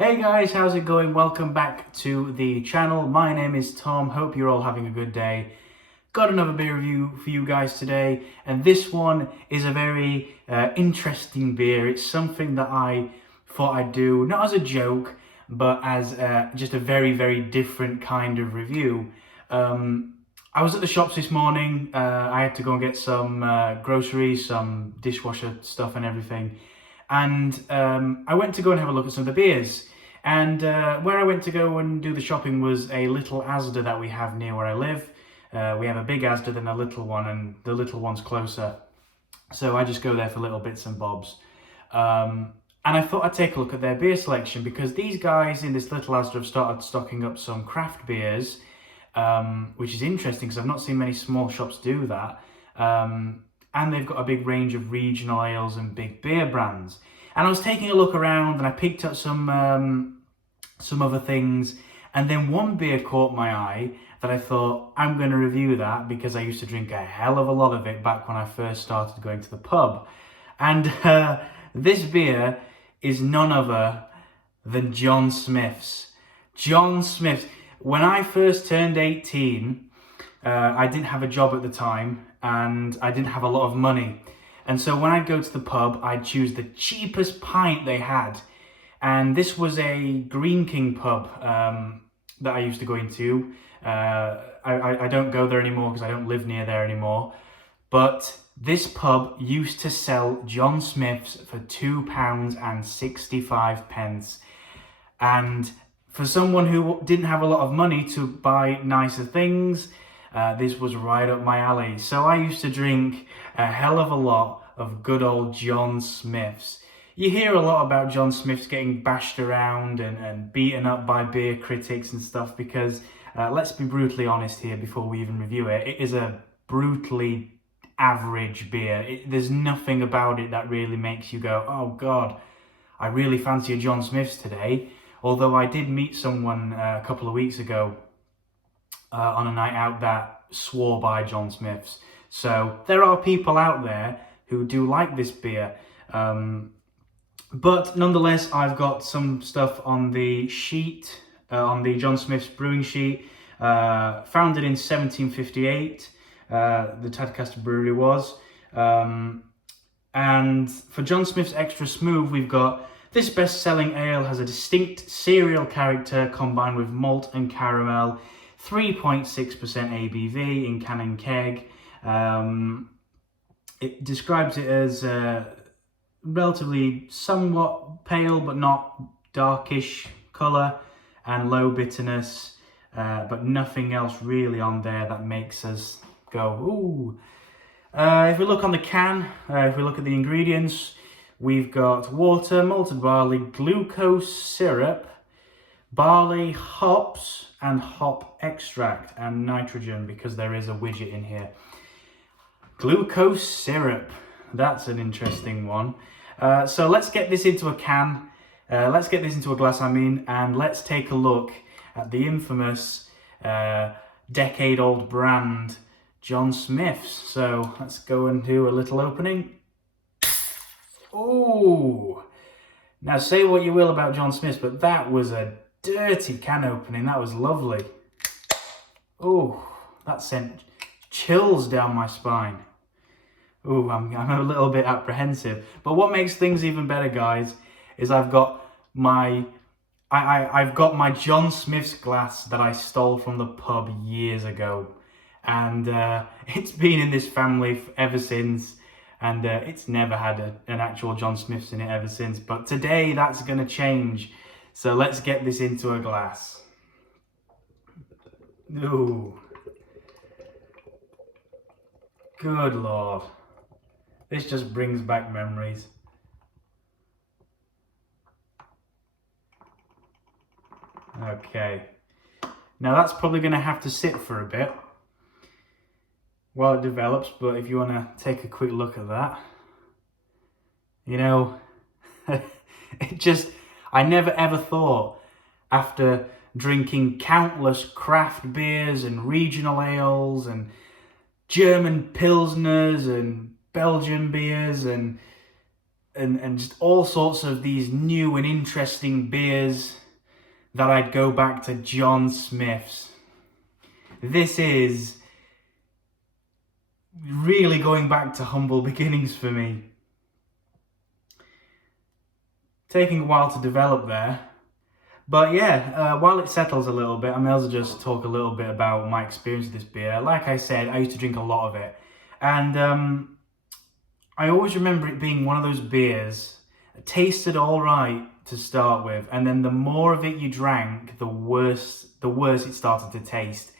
Hey guys, how's it going? Welcome back to the channel. My name is Tom. Hope you're all having a good day. Got another beer review for you guys today, and this one is a very interesting beer. It's something that I thought I'd do, not as a joke, but as just a very, very different kind of review. I was at the shops this morning. I had to go and get some groceries, some dishwasher stuff and everything. And I went to go and have a look at some of the beers. And where I went to go and do the shopping was a little Asda that we have near where I live. We have a big Asda, then a little one, and the little one's closer. So I just go there for little bits and bobs. And I thought I'd take a look at their beer selection because these guys in this little Asda have started stocking up some craft beers, which is interesting because I've not seen many small shops do that. And they've got a big range of regional ales and big beer brands. And I was taking a look around and I picked up some other things. And then one beer caught my eye that I thought, I'm going to review that because I used to drink a hell of a lot of it back when I first started going to the pub. And this beer is none other than John Smith's. John Smith's. When I first turned 18, I didn't have a job at the time and I didn't have a lot of money. And so when I'd go to the pub, I'd choose the cheapest pint they had. And this was a Green King pub that I used to go into. I don't go there anymore because I don't live near there anymore. But this pub used to sell John Smith's for £2.65. And for someone who didn't have a lot of money to buy nicer things, this was right up my alley. So I used to drink a hell of a lot of good old John Smith's. You hear a lot about John Smith's getting bashed around and beaten up by beer critics and stuff because, let's be brutally honest here before we even review it, it is a brutally average beer. There's nothing about it that really makes you go, oh God, I really fancy a John Smith's today. Although I did meet someone a couple of weeks ago on a night out that swore by John Smith's. So there are people out there who do like this beer. But nonetheless, I've got some stuff on the sheet, on the John Smith's brewing sheet. Founded in 1758, the Tadcaster Brewery was. And for John Smith's Extra Smooth, we've got this best-selling ale has a distinct cereal character combined with malt and caramel, 3.6% ABV in can and keg. It describes it as relatively somewhat pale but not darkish colour and low bitterness, but nothing else really on there that makes us go, ooh. If we look on the can, if we look at the ingredients, we've got water, malted barley, glucose syrup, barley, hops, and hop extract, and nitrogen because there is a widget in here. Glucose syrup, that's an interesting one. So let's get this into a can, let's get this into a glass, and let's take a look at the infamous decade-old brand, John Smith's. So let's go and do a little opening. Ooh! Now say what you will about John Smith's, but that was a dirty can opening. That was lovely. Ooh, that sent chills down my spine. Ooh, I'm a little bit apprehensive. But what makes things even better, guys, is I've got my John Smith's glass that I stole from the pub years ago. And it's been in this family ever since. And it's never had an actual John Smith's in it ever since. But today, that's going to change. So let's get this into a glass. Ooh. Good Lord. This just brings back memories. Okay. Now that's probably going to have to sit for a bit while it develops, but if you want to take a quick look at that, you know, I never ever thought, after drinking countless craft beers and regional ales and German pilsners and Belgian beers and and just all sorts of these new and interesting beers, that I'd go back to John Smith's. This is really going back to humble beginnings for me. Taking a while to develop there. But yeah, while it settles a little bit, I may as well just talk a little bit about my experience with this beer. Like I said, I used to drink a lot of it. And I always remember it being one of those beers that tasted all right to start with. And then the more of it you drank, the worse it started to taste.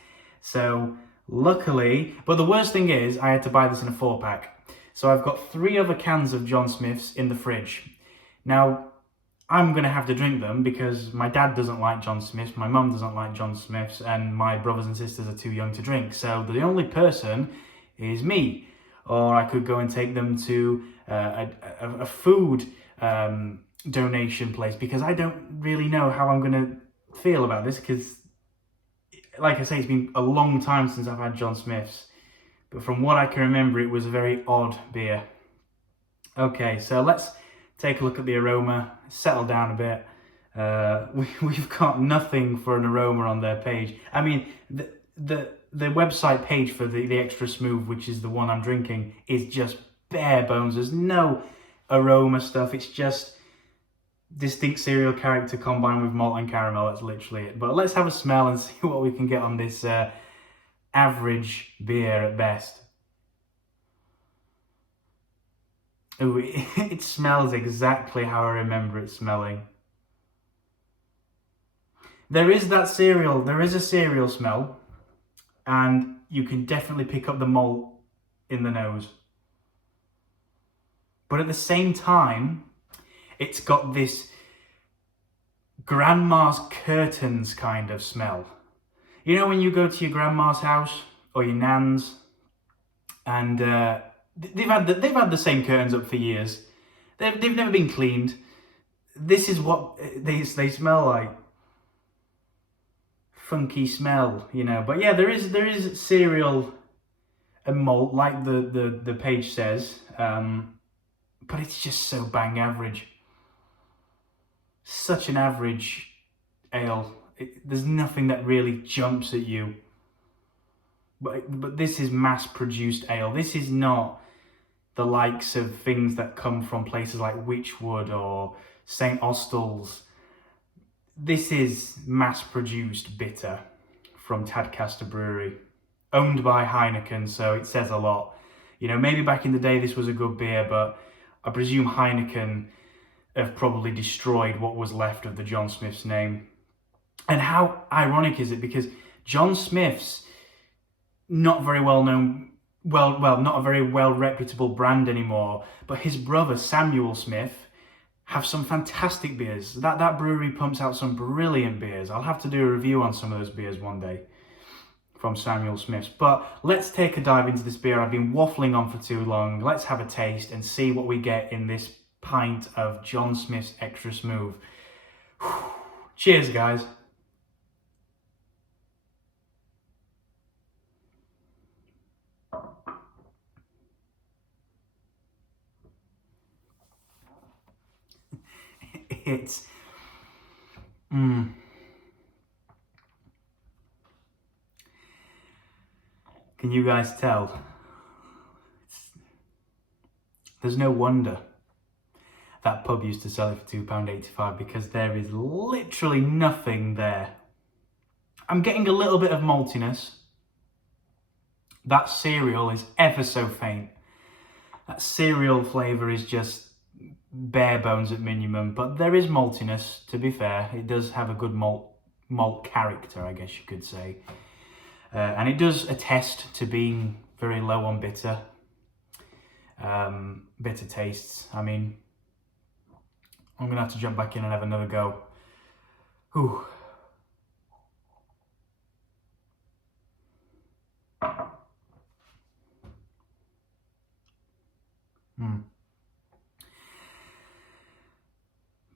So luckily, but the worst thing is I had to buy this in a 4-pack. So I've got 3 other cans of John Smith's in the fridge. Now, I'm going to have to drink them because my dad doesn't like John Smith's, my mum doesn't like John Smith's, and my brothers and sisters are too young to drink. So the only person is me. Or I could go and take them to a food donation place, because I don't really know how I'm going to feel about this, because, like I say, it's been a long time since I've had John Smith's. But from what I can remember, it was a very odd beer. Okay, so let's take a look at the aroma, settle down a bit. We've got nothing for an aroma on their page. I mean, the website page for the Extra Smooth, which is the one I'm drinking, is just bare bones. There's no aroma stuff. It's just distinct cereal character combined with malt and caramel. That's literally it. But let's have a smell and see what we can get on this average beer at best. Ooh, it smells exactly how I remember it smelling. There is a cereal smell, and you can definitely pick up the malt in the nose. But at the same time, it's got this grandma's curtains kind of smell. You know when you go to your grandma's house or your nan's, and they've had the same curtains up for years. They've never been cleaned. This is what they smell like. Funky smell, you know. But yeah, there is cereal and malt, like the page says, but it's just so bang average. Such an average ale. There's nothing that really jumps at you. But this is mass-produced ale. This is not the likes of things that come from places like Wychwood or St. Austell's. This is mass-produced bitter from Tadcaster Brewery, owned by Heineken, so it says a lot. You know, maybe back in the day this was a good beer, but I presume Heineken have probably destroyed what was left of the John Smith's name. And how ironic is it, because John Smith's not very well known, not a very well reputable brand anymore, but his brother Samuel Smith have some fantastic beers. That brewery pumps out some brilliant beers. I'll have to do a review on some of those beers one day from Samuel Smith's. But let's take a dive into this beer. I've been waffling on for too long. Let's have a taste and see what we get in this pint of John Smith's Extra Smooth. Cheers, guys. It's can you guys tell? There's no wonder that pub used to sell it for £2.85, because there is literally nothing there. I'm getting a little bit of maltiness. That cereal is ever so faint. That cereal flavour is just bare bones at minimum, but there is maltiness, to be fair. It does have a good malt character, I guess you could say. And it does attest to being very low on bitter tastes. I mean, I'm going to have to jump back in and have another go. Whew.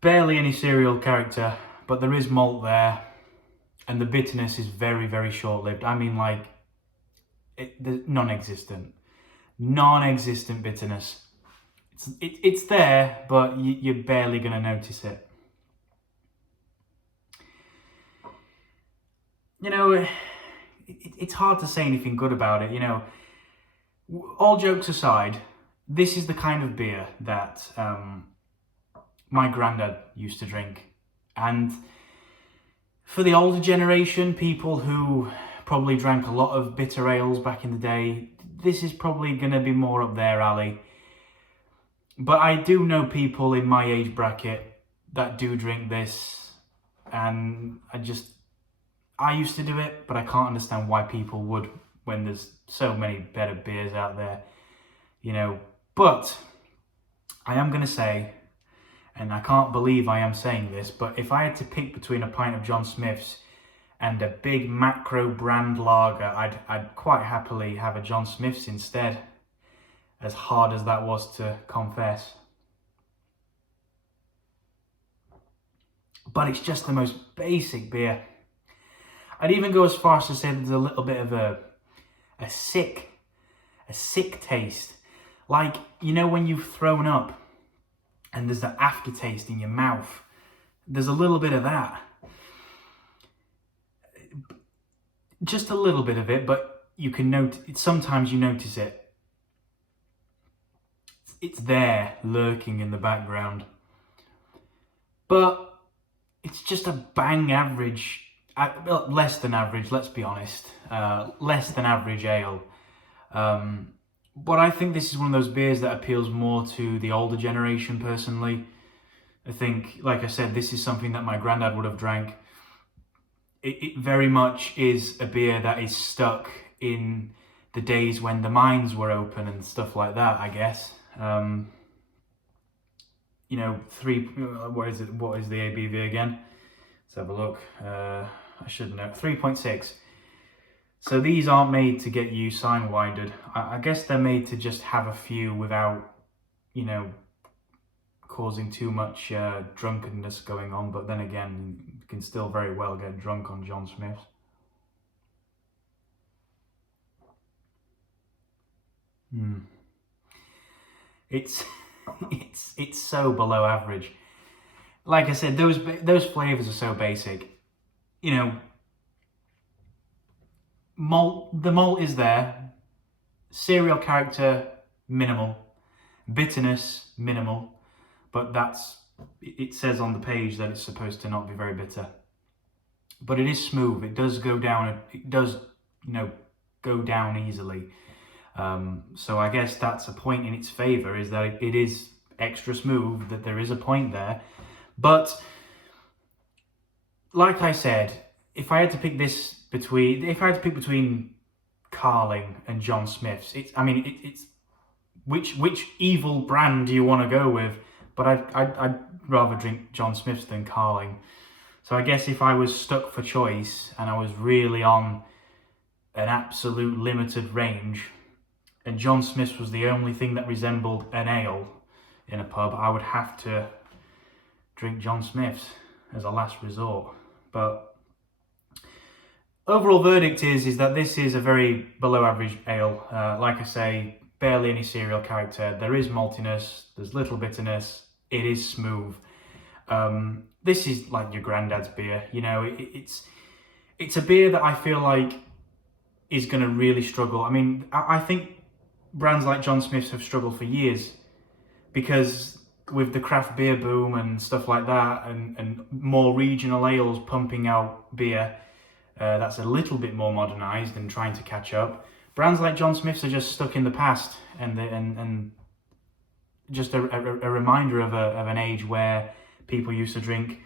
Barely any cereal character, but there is malt there, and the bitterness is very, very short-lived. I mean, like, non-existent bitterness. It's there, but you're barely going to notice it. You know, it's hard to say anything good about it. You know, all jokes aside, this is the kind of beer that my granddad used to drink. And for the older generation, people who probably drank a lot of bitter ales back in the day, this is probably going to be more up their alley. But I do know people in my age bracket that do drink this, and I used to do it, but I can't understand why people would when there's so many better beers out there, you know. But I am going to say, and I can't believe I am saying this, but if I had to pick between a pint of John Smith's and a big macro brand lager, I'd quite happily have a John Smith's instead, as hard as that was to confess. But it's just the most basic beer. I'd even go as far as to say there's a little bit of a sick taste. Like, you know, when you've thrown up and there's that aftertaste in your mouth, there's a little bit of that. Just a little bit of it, but you can notice, sometimes you notice it. It's there, lurking in the background. But it's just a bang average, less than average, let's be honest, less than average ale. But I think this is one of those beers that appeals more to the older generation, personally. I think, like I said, this is something that my granddad would have drank. It very much is a beer that is stuck in the days when the mines were open and stuff like that, I guess. You know, what is the ABV again? Let's have a look. I should know. 3.6. So these aren't made to get you sign-winded. I guess they're made to just have a few without, you know, causing too much drunkenness going on. But then again, you can still very well get drunk on John Smith's. It's so below average. Like I said, those flavors are so basic. You know, the malt is there, cereal character minimal, bitterness minimal, but it says on the page that it's supposed to not be very bitter. But it is smooth. It does go down. It does, you know, go down easily. So I guess that's a point in its favor, is that it is extra smooth, that there is a point there. But like I said, if I had to pick between Carling and John Smith's, it's which evil brand do you want to go with? But I'd rather drink John Smith's than Carling. So I guess if I was stuck for choice and I was really on an absolute limited range, and John Smith's was the only thing that resembled an ale in a pub, I would have to drink John Smith's as a last resort. But overall verdict is that this is a very below average ale. Like I say, barely any cereal character. There is maltiness, there's little bitterness, it is smooth. This is like your granddad's beer. You know, it's a beer that I feel like is going to really struggle. I mean, I think brands like John Smith's have struggled for years, because with the craft beer boom and stuff like that, and more regional ales pumping out beer that's a little bit more modernized and trying to catch up, brands like John Smith's are just stuck in the past, and just a reminder of an age where people used to drink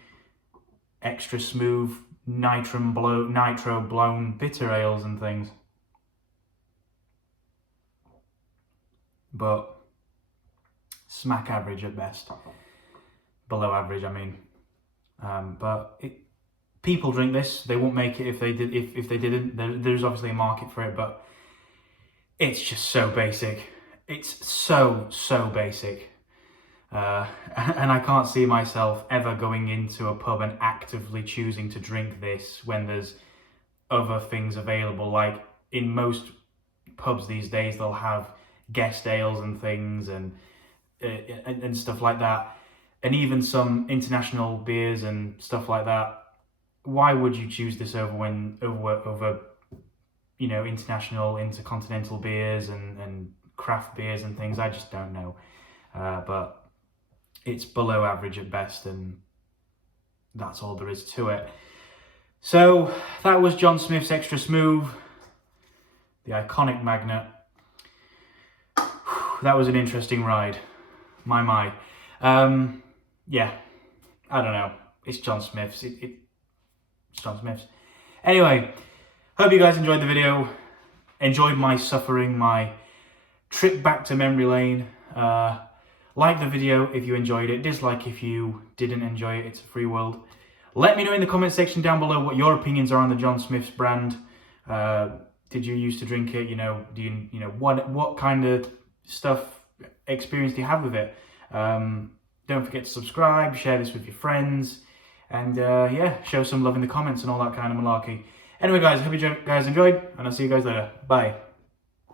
extra smooth nitro blown bitter ales and things. But smack average at best, below average, I mean. But people drink this. They won't make it if they did. If they didn't, there's obviously a market for it. But it's just so basic. It's so basic, and I can't see myself ever going into a pub and actively choosing to drink this when there's other things available. Like in most pubs these days, they'll have guest ales and things, and and stuff like that, and even some international beers and stuff like that. Why would you choose this over international, intercontinental beers and craft beers and things? I just don't know. But it's below average at best, and that's all there is to it. So that was John Smith's Extra Smooth, the iconic Magnet. That was an interesting ride. My. Yeah, I don't know. It's John Smith's. It's John Smith's. Anyway, hope you guys enjoyed the video. Enjoyed my suffering, my trip back to memory lane. Like the video if you enjoyed it. Dislike if you didn't enjoy it. It's a free world. Let me know in the comment section down below what your opinions are on the John Smith's brand. Did you used to drink it? Do you what kind of experience do you have with it? Don't forget to subscribe, share this with your friends, and yeah, show some love in the comments and all that kind of malarkey. Anyway guys, hope you guys enjoyed, and I'll see you guys later. Bye.